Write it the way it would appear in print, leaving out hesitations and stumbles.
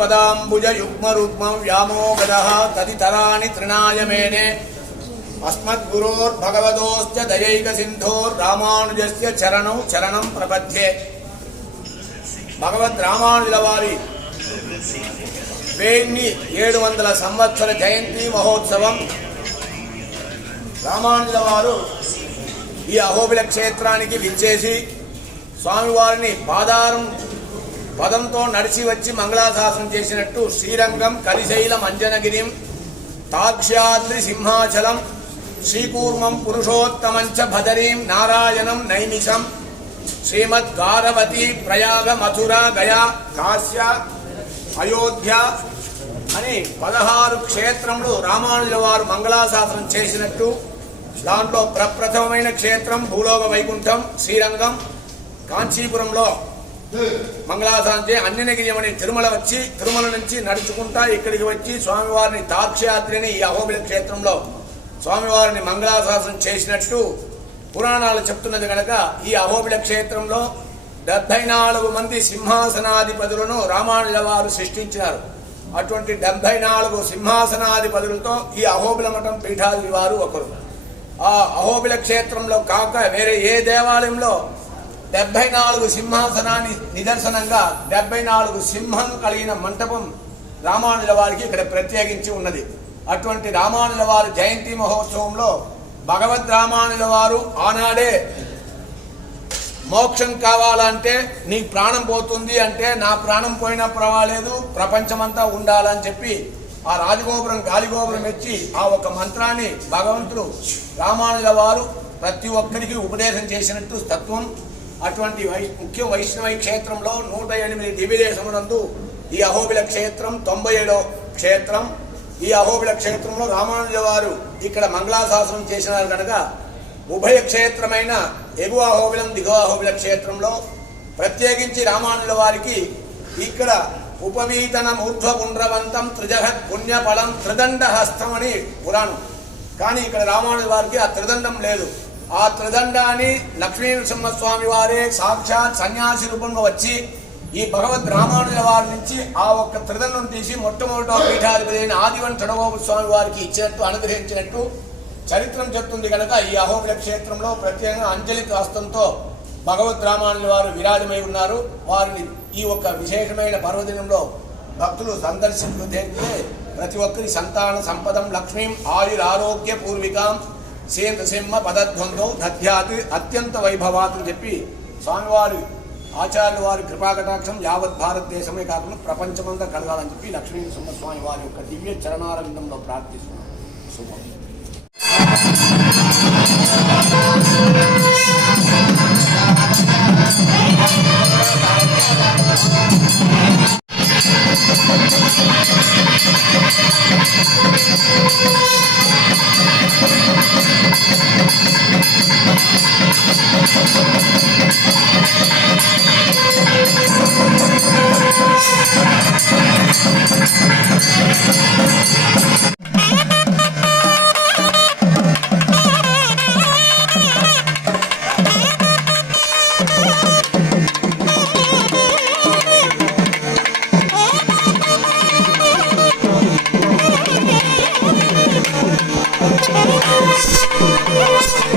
पदाम्बुज युग्मरुग्मं व्यामोगदः तदितराणि तृणाय मेने अस्मद्गुरोर्भगवतोश्च दयैकसिन्धोर्रामानुजस्य चरणौ चरणं प्रपद्ये। भगवद् रामानुजुల వారి 1700 సంవత్సర జయంతి మహోత్సవం రామానుజుల వారు ఈ అహోబిల క్షేత్రానికి విచ్చేసి స్వామివారిని పదంతో నడిచి వచ్చి మంగళాశాసనం చేసినట్టు శ్రీరంగం కలిశైలం అంజనగిరిం తాక్ష్యాద్రి సింహాచలం శ్రీకూర్మం పురుషోత్తమంచ భదరీం నారాయణం నైమిషం శ్రీమద్ గారవతి ప్రయాగ మథుర గయా కాశ్య అయోధ్య అని 16 క్షేత్రములు రామానుజుల వారు మంగళాశాసనం చేసినట్టు దాంట్లో ప్రప్రథమమైన క్షేత్రం భూలోక వైకుంఠం శ్రీరంగం కాంచీపురంలో మంగళాశాసనం చే అంజనగిరి అనే తిరుమల నుంచి నడుచుకుంటా ఇక్కడికి వచ్చి స్వామివారిని తాక్ష్యాద్రిని ఈ అహోబిల క్షేత్రంలో స్వామివారిని మంగళాశాసనం చేసినట్టు పురాణాలు చెప్తున్నది కనుక ఈ అహోబిల క్షేత్రంలో 74 మంది సింహాసనాధిపతులను రామానుజుల వారు సృష్టించారు. అటువంటి 74 సింహాసనాధిపతులతో ఈ అహోబిల మఠం పీఠాది వారు ఒకరు. ఆ అహోబిల క్షేత్రంలో కాక వేరే ఏ దేవాలయంలో 74 సింహాసనాన్ని నిదర్శనంగా 74 సింహం కలిగిన మంటపం రామానుజుల వారికి ఇక్కడ ప్రత్యేకించి ఉన్నది. అటువంటి రామానుజుల వారి జయంతి మహోత్సవంలో భగవద్ రామానుజుల వారు ఆనాడే మోక్షం కావాలంటే నీ ప్రాణం పోతుంది అంటే నా ప్రాణం పోయినా పర్వాలేదు ప్రపంచమంతా ఉండాలని చెప్పి ఆ రాజగోపురం గాలిగోపురం ఎచ్చి ఆ ఒక మంత్రాన్ని భగవంతుడు రామానుజుల వారు ప్రతి ఒక్కరికి ఉపదేశం చేసినట్టు తత్వం. అటువంటి ముఖ్య వైష్ణవ క్షేత్రంలో 108 దివ్యదేశములందు ఈ అహోబిల క్షేత్రం 97వ క్షేత్రం. ఈ అహోబిల క్షేత్రంలో రామానుజుల వారు ఇక్కడ మంగళాశాసనం చేసినారు కనుక ఉభయ క్షేత్రమైన ఎగువ అహోబిలం దిగువ అహోబిల క్షేత్రంలో ప్రత్యేకించి రామానుజుల వారికి ఇక్కడ ఉపవీతన ఊర్ధ్వపుండ్రవంతం త్రిజగత్ పుణ్యఫలం త్రిదండ హస్తం అని పురాణం. కానీ ఇక్కడ రామానుజుల వారికి ఆ త్రిదండం లేదు. ఆ త్రిదండాన్ని లక్ష్మీనరసింహస్వామి వారే సాక్షాత్ సన్యాసి రూపంలో వచ్చి ఈ భగవద్ రామానుజుల వారి నుంచి ఆ ఒక్క త్రిదండం తీసి మొట్టమొదట పీఠాధిపతి అయిన ఆదివన్ చడగోపు స్వామి వారికి ఇచ్చినట్టు అనుగ్రహించినట్టు చరిత్రం చెప్తుంది కనుక ఈ అహోబిల క్షేత్రంలో ప్రత్యేకంగా అంజలిత హస్తంతో భగవద్ రామానుజుల వారు విరాజమై ఉన్నారు. వారిని ఈ ఒక్క విశేషమైన పర్వదినంలో భక్తులు సందర్శించే ప్రతి ఒక్కరి సంతాన సంపదం లక్ష్మీం ఆయురారోగ్య పూర్వికాం సింహ పదద్వందో దధ్యాతి అత్యంత వైభవాత్ అని చెప్పి స్వామివారి ఆచార్యుల వారి కృపాకటాక్షం యావత్ భారతదేశమే కాకుండా ప్రపంచమంతా కలగాలని చెప్పి లక్ష్మీనరసింహస్వామి వారి యొక్క దివ్య చరణారవిందంలో ప్రార్థిస్తున్నాం. శుభం. Yes.